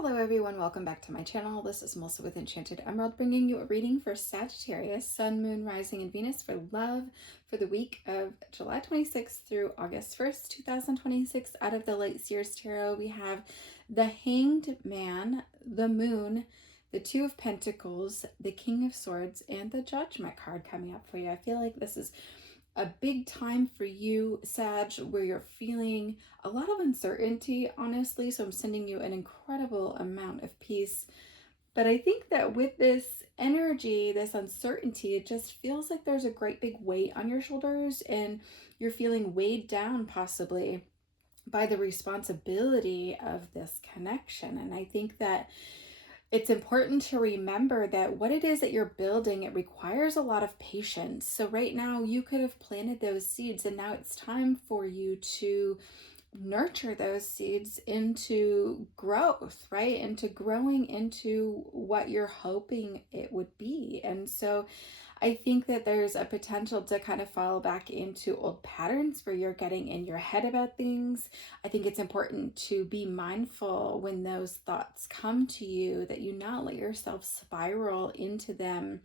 Hello everyone, welcome back to my channel. This is Melissa with Enchanted Emerald, bringing you a reading for Sagittarius, Sun, Moon, Rising, and Venus for love for the week of July 26th through August 1st, 2026. Out of the Light Seers Tarot, we have the Hanged Man, the Moon, the Two of Pentacles, the King of Swords, and the Judgment card coming up for you. I feel like this is a big time for you, Sag, where you're feeling a lot of uncertainty, honestly. So I'm sending you an incredible amount of peace. But I think that with this energy, this uncertainty, it just feels like there's a great big weight on your shoulders and you're feeling weighed down possibly by the responsibility of this connection. And I think that it's important to remember that what it is that you're building, it requires a lot of patience. So right now you could have planted those seeds and now it's time for you to nurture those seeds into growth, right? Into growing into what you're hoping it would be. And so I think that there's a potential to kind of fall back into old patterns where you're getting in your head about things. I think it's important to be mindful when those thoughts come to you, that you not let yourself spiral into them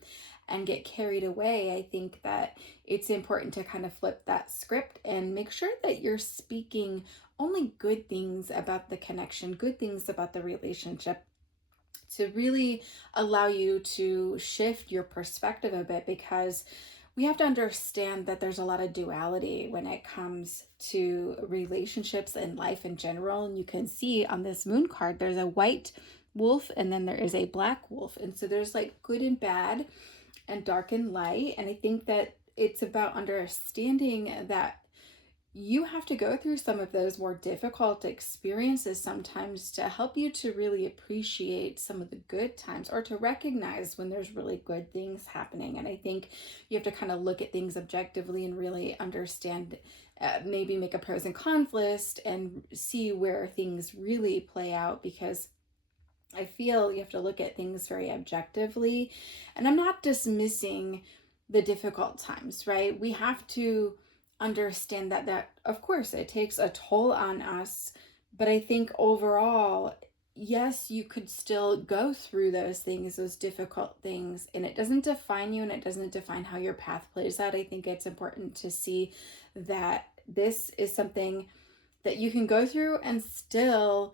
and get carried away. I think that it's important to kind of flip that script and make sure that you're speaking only good things about the connection, good things about the relationship, to really allow you to shift your perspective a bit, because we have to understand that there's a lot of duality when it comes to relationships and life in general. And you can see on this moon card, there's a white wolf and then there is a black wolf. And so there's like good and bad and dark and light. And I think that it's about understanding that you have to go through some of those more difficult experiences sometimes to help you to really appreciate some of the good times, or to recognize when there's really good things happening. And I think you have to kind of look at things objectively and really understand, maybe make a pros and cons list and see where things really play out, because I feel you have to look at things very objectively. And I'm not dismissing the difficult times, right? We have to understand that of course it takes a toll on us, but I think overall, yes, you could still go through those things, those difficult things, and it doesn't define you and it doesn't define how your path plays out. I think it's important to see that this is something that you can go through and still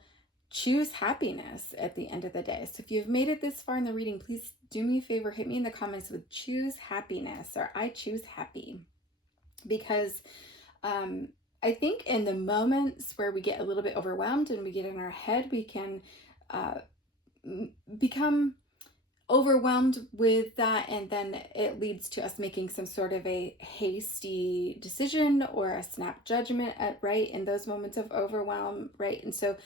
choose happiness at the end of the day. So if you've made it this far in the reading, please do me a favor, hit me in the comments with choose happiness or I choose happy. Because I think in the moments where we get a little bit overwhelmed and we get in our head, we can become overwhelmed with that, and then it leads to us making some sort of a hasty decision or a snap judgment right in those moments of overwhelm, right? And so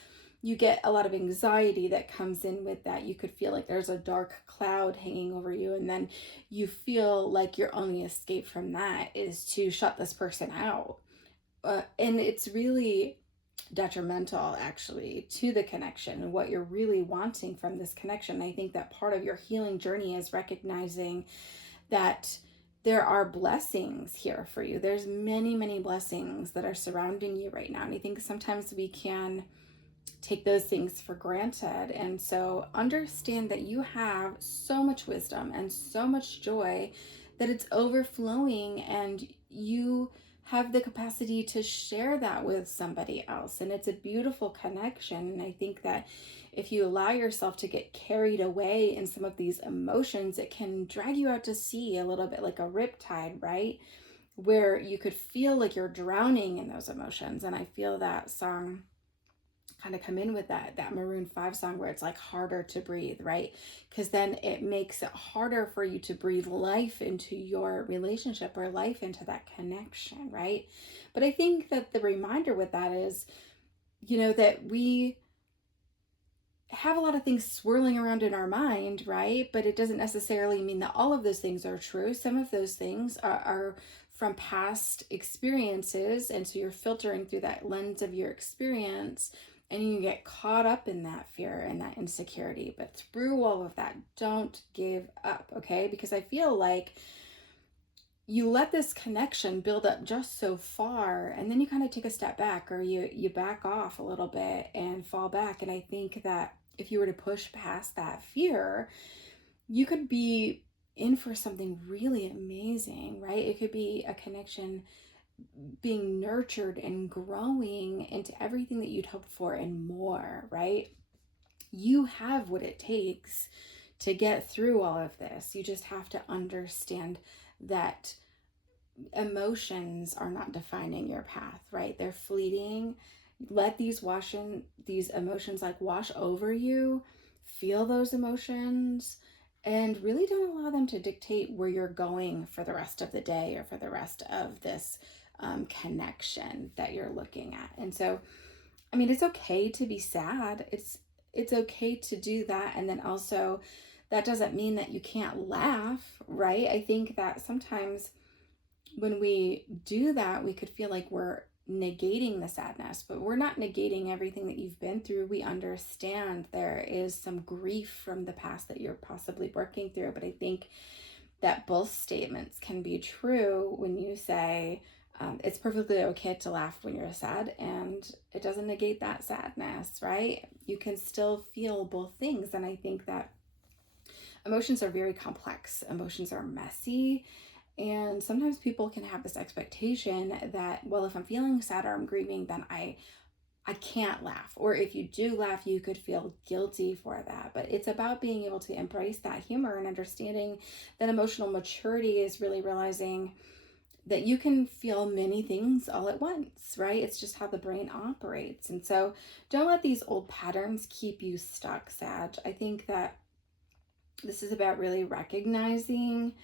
you get a lot of anxiety that comes in with that. You could feel like there's a dark cloud hanging over you, and then you feel like your only escape from that is to shut this person out. And it's really detrimental actually to the connection and what you're really wanting from this connection. I think that part of your healing journey is recognizing that there are blessings here for you. There's many, many blessings that are surrounding you right now. And I think sometimes we can take those things for granted. And so understand that you have so much wisdom and so much joy that it's overflowing, and you have the capacity to share that with somebody else. And it's a beautiful connection. And I think that if you allow yourself to get carried away in some of these emotions, it can drag you out to sea a little bit like a riptide, right? Where you could feel like you're drowning in those emotions. And I feel that song kind of come in with that Maroon 5 song where it's like harder to breathe, right? Because then it makes it harder for you to breathe life into your relationship or life into that connection, right? But I think that the reminder with that is, that we have a lot of things swirling around in our mind, right? But it doesn't necessarily mean that all of those things are true. Some of those things are from past experiences, and so you're filtering through that lens of your experience, and you get caught up in that fear and that insecurity. But through all of that, don't give up, okay? Because I feel like you let this connection build up just so far, and then you kind of take a step back, or you back off a little bit and fall back. And I think that if you were to push past that fear, you could be in for something really amazing, right? It could be a connection being nurtured and growing into everything that you'd hoped for and more, right? You have what it takes to get through all of this. You just have to understand that emotions are not defining your path, right? They're fleeting. Let these emotions like wash over you. Feel those emotions and really don't allow them to dictate where you're going for the rest of the day or for the rest of this connection that you're looking at. And so, I mean, it's okay to be sad. It's okay to do that. And then also, that doesn't mean that you can't laugh, right? I think that sometimes when we do that, we could feel like we're negating the sadness, but we're not negating everything that you've been through. We understand there is some grief from the past that you're possibly working through, but I think that both statements can be true when you say it's perfectly okay to laugh when you're sad, and it doesn't negate that sadness, right? You can still feel both things. And I think that emotions are very complex, emotions are messy. And sometimes people can have this expectation that, well, if I'm feeling sad or I'm grieving, then I can't laugh. Or if you do laugh, you could feel guilty for that. But it's about being able to embrace that humor and understanding that emotional maturity is really realizing that you can feel many things all at once, right? It's just how the brain operates. And so don't let these old patterns keep you stuck, Sag. I think that this is about really recognizing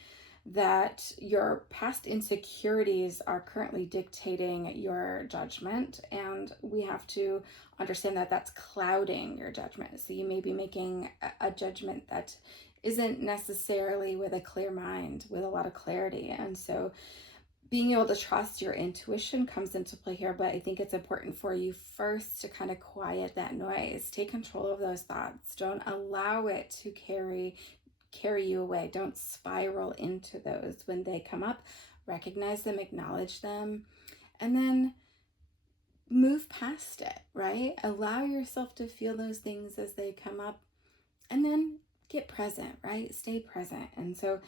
that your past insecurities are currently dictating your judgment, and we have to understand that that's clouding your judgment. So you may be making a judgment that isn't necessarily with a clear mind, with a lot of clarity. And so being able to trust your intuition comes into play here, but I think it's important for you first to kind of quiet that noise. Take control of those thoughts. Don't allow it to carry you away. Don't spiral into those when they come up. Recognize them, acknowledge them, and then move past it, right? Allow yourself to feel those things as they come up, and then get present, right? Stay present. And so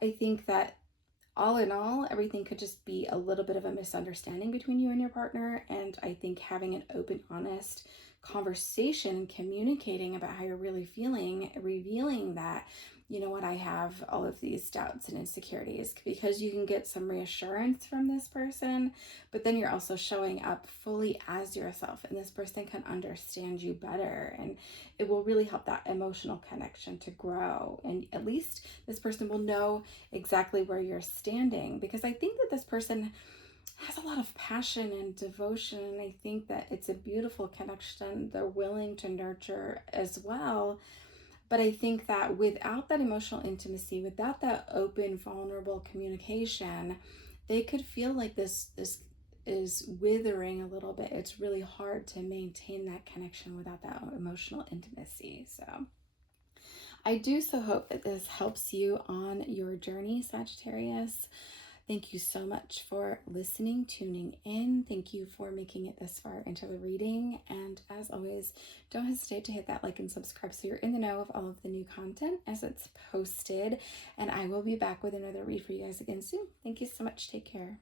I think that all in all, everything could just be a little bit of a misunderstanding between you and your partner. And I think having an open, honest conversation, communicating about how you're really feeling, revealing that, you know what, I have all of these doubts and insecurities, because you can get some reassurance from this person, but then you're also showing up fully as yourself, and this person can understand you better, and it will really help that emotional connection to grow. And at least this person will know exactly where you're standing, because I think that this person has a lot of passion and devotion, and I think that it's a beautiful connection they're willing to nurture as well. But I think that without that emotional intimacy, without that open, vulnerable communication, they could feel like this is withering a little bit. It's really hard to maintain that connection without that emotional intimacy. So I do so hope that this helps you on your journey, Sagittarius. Thank you so much for listening, tuning in. Thank you for making it this far into the reading. And as always, don't hesitate to hit that like and subscribe so you're in the know of all of the new content as it's posted. And I will be back with another read for you guys again soon. Thank you so much. Take care.